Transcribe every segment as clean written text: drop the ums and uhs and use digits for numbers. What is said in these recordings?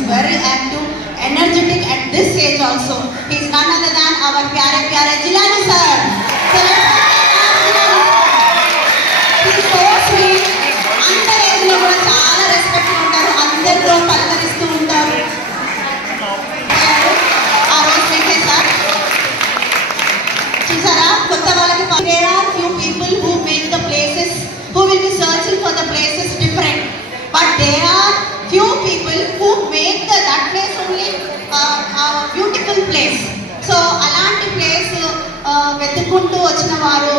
is very active, energetic at this age also. He is none other than our pyare Jilani sir. So let's he is so sweet. Under age lo kuda chaala respect untaru, andarto palkaristu untaru. There are few people who make the places, who will be searching for the places different, but there are few people who make that place only a beautiful place. So alanti place vetukuntu vachina varu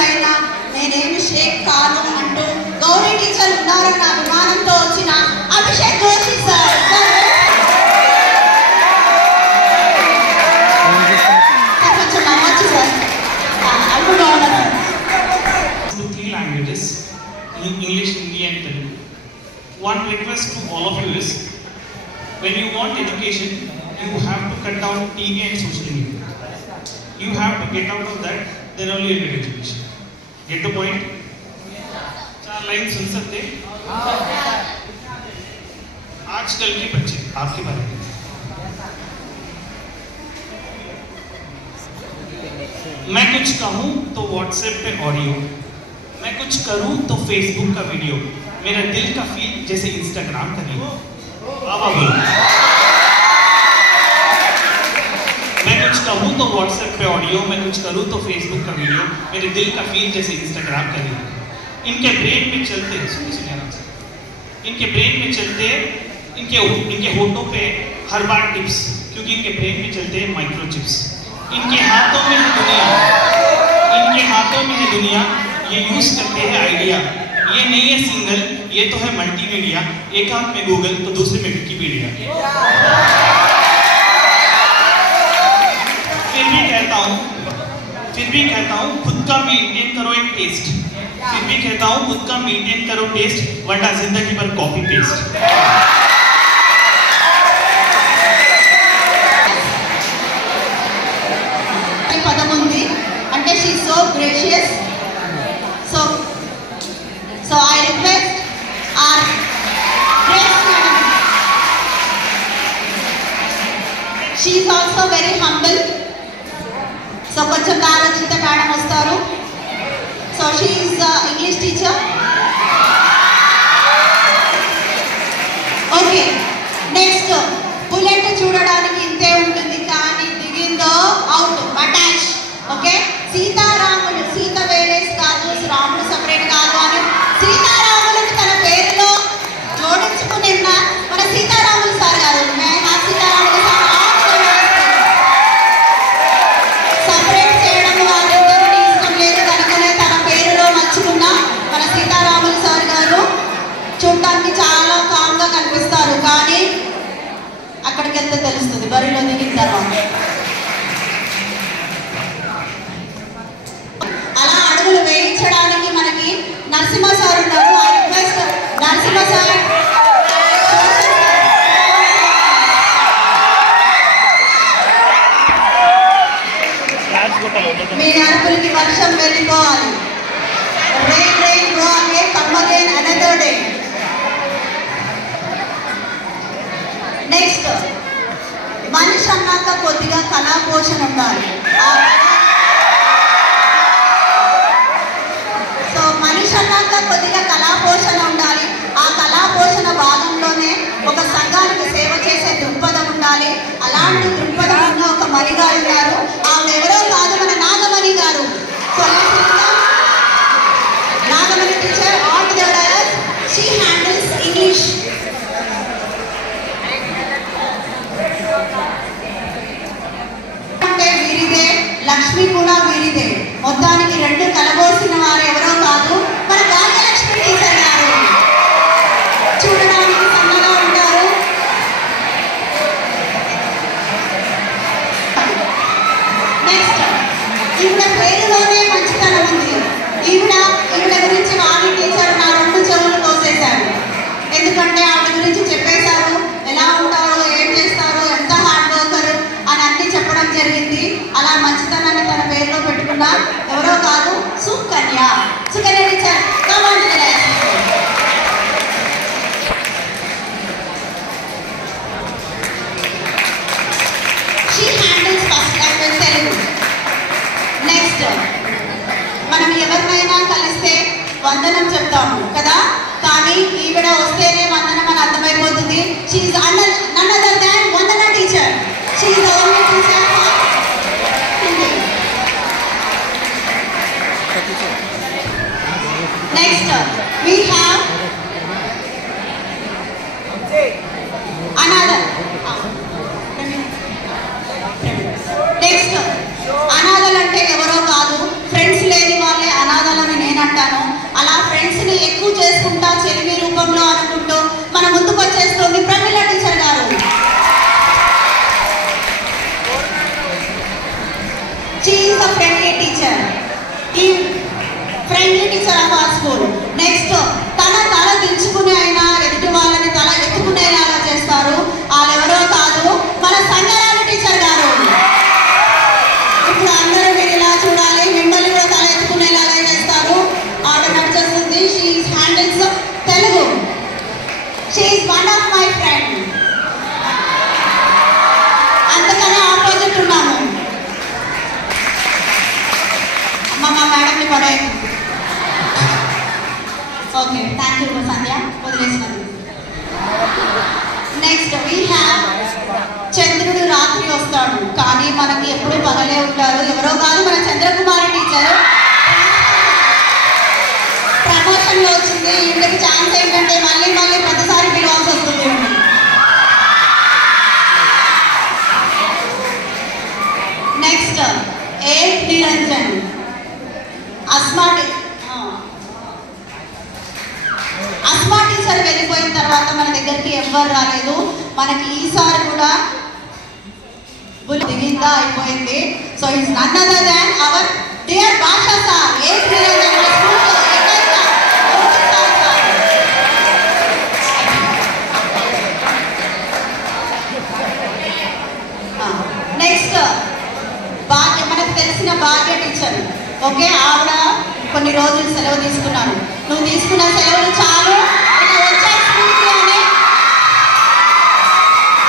ayina nenemi Sheikh Kanu antu Gauri teacher unnaranna abhimanamto vachina Abhishek Joshi sir. Three languages, English, Hindi and Telugu. One request to all of you is, when you want education, you have to cut down TV and social media. You have to get out of that, then only you get education. Get the point? 4 line सुन सकते? आजकल के बच्चे आपके बारे में मैं कुछ कहूँ तो व्हाट्सएप पे ऑडियो, मैं कुछ करूँ तो फेसबुक का वीडियो, मेरा दिल का फील जैसे इंस्टाग्राम का रील। बोलो। मैं कुछ कहूँ तो व्हाट्सएप पे ऑडियो, मैं कुछ करूँ तो फेसबुक का वीडियो, मेरे दिल का फील जैसे इंस्टाग्राम का रील। इनके ब्रेन में चलते, सुनिए आराम से, इनके ब्रेन में चलते, इनके होठों पे हर बार टिप्स, क्योंकि इनके ब्रेन में चलते हैं माइक्रोचिप्स। इनके हाथों में है दुनिया, इनके हाथों में है दुनिया, ये यूज करते हैं आइडिया। ये नहीं है सिंगल, ये तो है मल्टीमीडिया। एक हाथ में गूगल तो दूसरे में विकिपीडिया। फिर भी कहता हूँ खुद का मेंटेन करो एक टेस्ट, फिर भी कहता हूँ खुद का मेंटेन करो टेस्ट, वरना जिंदगी पर copy paste. She is so gracious. So I request our Grace madam. She is also very humble. So koncham Darajita madam vastaru. So she is English teacher. Okay. Next, bullet చూడడానికి ఇంతే ఉంటుంది కానీ దిగిందో out attach. Okay, సీతారాములు, Sita whereas కాదు, రాముడు separate కాదు అని సీతారాములకు తన పేరులో జోడించుకుని మన సీతారాములు సార్ కాదు, సీతారాములు సార్ సపరేట్ చేయడం వాళ్ళిద్దరిని ఇష్టం లేదు కనుకనే తన పేరులో నచ్చుకున్న మన సీతారాములు సార్ గారు చూడటానికి చాలా కామ్గా కనిపిస్తారు, కానీ అక్కడికి వెళ్తే తెలుస్తుంది బరిలో దిగిన తర్వాత. వేయించడానికి మనకి నరసింహ సార్ ఉన్నారు. ఐ రిక్వెస్ట్ నరసింహ సార్ మీ అరుపులకి వర్షం వెళ్ళిపోవాలి. Rain, rain, go away, come again another day. Next, మనిషి అన్నాక కొద్దిగా కళా పోషణ ఉండాలి. మనిషి అన్నాక కొద్దిగా కళా పోషణ ఉండాలి. ఆ కళా పోషణ భాగంలోనే ఒక సంఘానికి సేవ చేసే దృక్పథం ఉండాలి. అలాంటి దృక్పథం ఉన్న ఒక మణి గారు ఉన్నారు. ఆమె ఎవరో కాదు, మన నాగమణి గారు. Nagamani teacher all the dais, she handles English. అంటే వీరిదే వందనం చెప్తాము కదా, కానీ ఈవిడ వస్తేనే వందనం అని అర్థమైపోతుంది. She is none other than Vandana teacher. She is the only teacher for Hindi. Next we have another. Next అనాథలు అంటే ఎవరో కాదు, ఫ్రెండ్స్ లేని వాళ్ళే అనాథలని నేను అంటాను. అలా ఫ్రెండ్స్ని ఎక్కువ చేసుకుంటా చెలిమి రూపంలో అనుకుంటూ మన ముందుకు వచ్చేస్తుంది ప్రమిళ టీచర్ గారు. She is a friendly teacher, ఈ friendly teacher of our school. Next తల దించుకుని అయినా ఎదుటి వాళ్ళని తల ఎత్తుకునేలాగా చేస్తారు. వాళ్ళెవరో కాదు, మన సంగరాని టీచర్ గారు. ఇప్పుడు అందరూ మీరు ఇలా చూడాలి, మిమ్మల్ని కూడా తల ఎత్తుకునేలాగా చేస్తారు. ఆర్డర్ నడిచేస్తుంది. She handles Telugu. She is one of my friend. అంతకన్నా ఆపోజిట్ ఉన్నాము. మా మేడంని పడే. ఓకే, థ్యాంక్ యూ సంధ్య, వదిలేసినది. నెక్స్ట్ వీ హ్యావ్ చంద్రుడు రాత్రి వస్తాడు, కానీ మనకి ఎప్పుడు పగలే ఉంటారు. ఎవరో కాదు, మన చంద్రకుమారి టీచర్. ప్రమోషన్లో వచ్చింది. ఇంటికి ఛాన్స్ ఏంటంటే మళ్ళీ ప్రతిసారి పిలవాల్సి వస్తుంది. నెక్స్ట్ ఏ నిరంజన్. అస్మా టీచర్ వెళ్ళిపోయిన తర్వాత మన దగ్గరికి ఎవ్వరు రాలేదు. మనకి ఈసారి కూడా దిగిందా అయిపోయింది. So it's none other than our dear Bhasha sir. ఏ నెక్స్ట్ భాగ్య, మనకు తెలిసిన భాగ్య టీచర్. ఓకే, ఆవిడ కొన్ని రోజులు సెలవు తీసుకున్నాను. నువ్వు తీసుకున్న సెలవులు చాలు, వచ్చే స్కూల్కి అని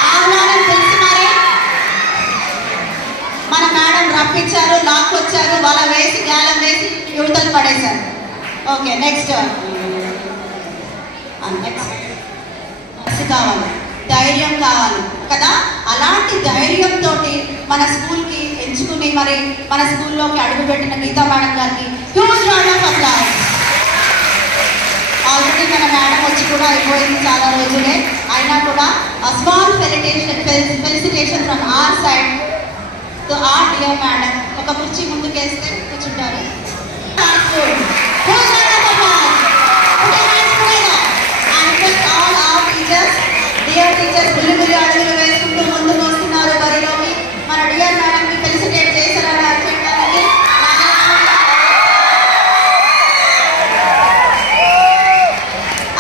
ఆహ్వానం తెలిసి మరి మన మేడం రప్పించారు, లాక్కొచ్చారు, వాళ్ళ వేసి గాలం వేసి యువతలు పడేశారు. ఓకే, నెక్స్ట్ కావాలి, ధైర్యం కావాలి కదా. అలాంటి ధైర్యంతో మన స్కూల్కి ఎంచుకుని మరి మన స్కూల్లోకి అడుగుపెట్టిన గీతా మేడం గారికి huge round of applause. Already మన మేడం వచ్చి కూడా అయిపోయింది చాలా రోజులే, అయినా కూడా small felicitation from our side to our dear madam. ఒక కుర్చీ ముందుకేస్తే కూర్చుంటారు. డియర్ టీచర్స్ బుల్లి అడుగులు వేసుకుంటూ ముందుకు వస్తున్నారు బరిలోకి. మన డియర్ మేడంకి ఫెలిసిటేట్ చేశారని అర్థండి.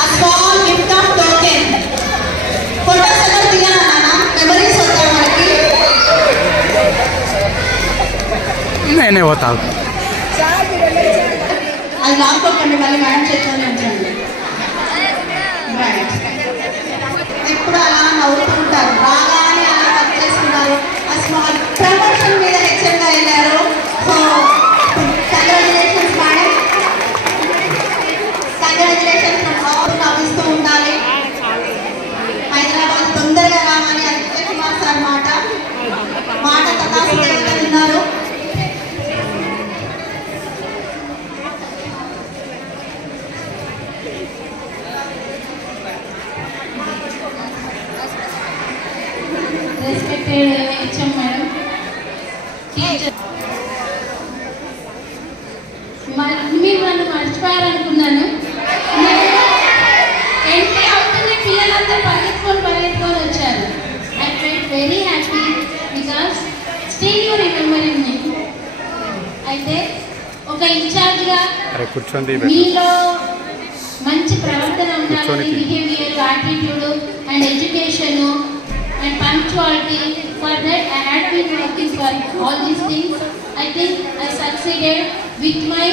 A small gift of token. Photos ఎవరు తీయాలా నాన్న? మెమరీస్ వస్తాయి మనకి. నేనే పోతాను. అది లాక్కోకండి, మళ్ళీ మేడం చేతిలోనే ఉంచండి. రైట్, ఎప్పుడు అలా నవ్వుతూ ఉంటారు, రాగానే అలా కట్ చేస్తున్నారు. ఆ స్మాల్ ప్రమోషన్ మీద హెచ్చరిక వెళ్ళారు. So congratulations madam, congratulations. నవ్విస్తూ ఉండాలి. హైదరాబాద్ తొందరగా రావాలి. అదిత్య కుమార్ సార్ మాట తదాసు దేవతలు ఉన్నారు. Respected HM madam, teacher, మీరు నన్ను మర్చిపోయారనుకున్నాను. ఎంట్రీ అవుతున్న పిల్లలందరూ పరిగెత్తుకొని వచ్చారు. I felt very happy because still you remembering me. అయితే ఒక ఇన్ఛార్జ్గా మీలో మంచి ప్రవర్తన ఉండాలని, behaviour, attitude and education and punctuality. For that I had been working for all these things. I think I succeeded with my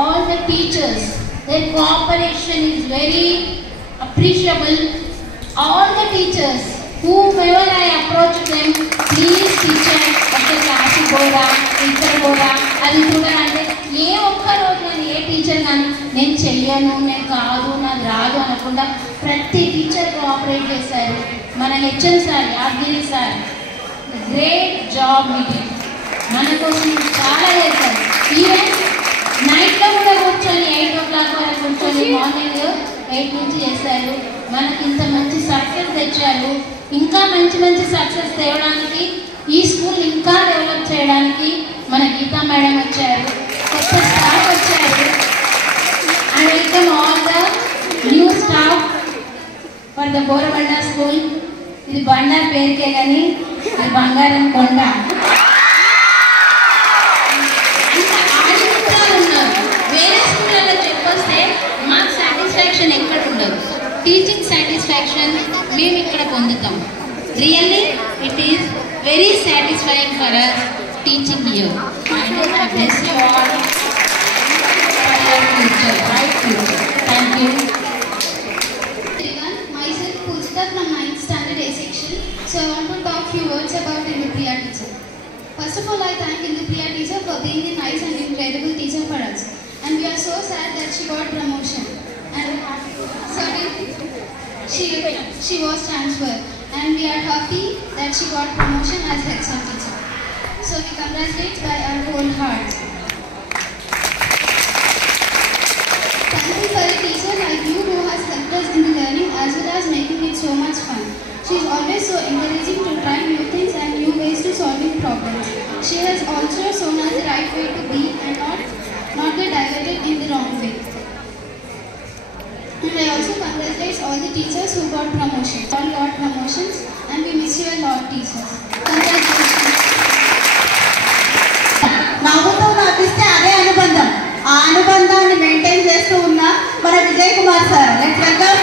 all the teachers. Their cooperation is very appreciable. All the teachers, whomever I approach them, please teacher okay class పోరా ఇక్కడ పోరా అది కూడా అంటే ఏ ఒక్క రోజు కానీ ఏ teacher కానీ నేను చెయ్యను, నేను కాదు, నాకు రాదు అనకుండా ప్రతి టీచర్ కోఆపరేట్ చేశారు. మన HM sir, Yadagiri sir, great job మీకు. మన కోసం చాలా చేశారు. ఈవెన్ నైట్లో కూడా కూర్చొని 8 o'clock వరకు కూర్చొని మార్నింగ్ 8 నుంచి చేశారు. మనకి ఇంత మంచి సక్సెస్ తెచ్చారు. ఇంకా మంచి మంచి సక్సెస్ తేవడానికి, ఈ స్కూల్ ఇంకా డెవలప్ చేయడానికి మన గీతా మేడం వచ్చారు, కొత్త స్టాఫ్ వచ్చారు. And welcome all the new staff for the Borabanda school. ఇది బండ పేరుకే కానీ ఇది బంగారం కొండ. వేరే స్కూళ్ళలో చెప్పొస్తే మాకు సాటిస్ఫాక్షన్ ఎక్కడ ఉండదు. టీచింగ్ సాటిస్ఫాక్షన్ మేము ఇక్కడ పొందుతాం. Really it is very satisfying for us teaching here. And I bless you all for your future, bright future. Thank you. Myself Pujita from 9th standard A section. So I want to talk few words about Indupriya teacher. First of all, I thank Indupriya teacher for being a nice and incredible teacher for us. And we are so sad that she got promotion. And sorry, she was transferred. And we are happy that she got promotion as HM teacher. So we congratulate by our whole hearts. Thankful for a teacher like you who has helped us in the learning as well as making it so much fun. She is always so encouraging to try new things and new ways to solving problems. She has also shown us the right way to be and not get diverted in the wrong way. And I also congratulate all the teachers who got promotions. All got promotions and we miss you a lot, teachers. Congratulations. నవ్వుతూ నవ్విస్తే అదే అనుబంధం. ఆ అనుబంధాన్ని maintain చేస్తూ ఉన్న మన Vijay Kumar sir. Let's welcome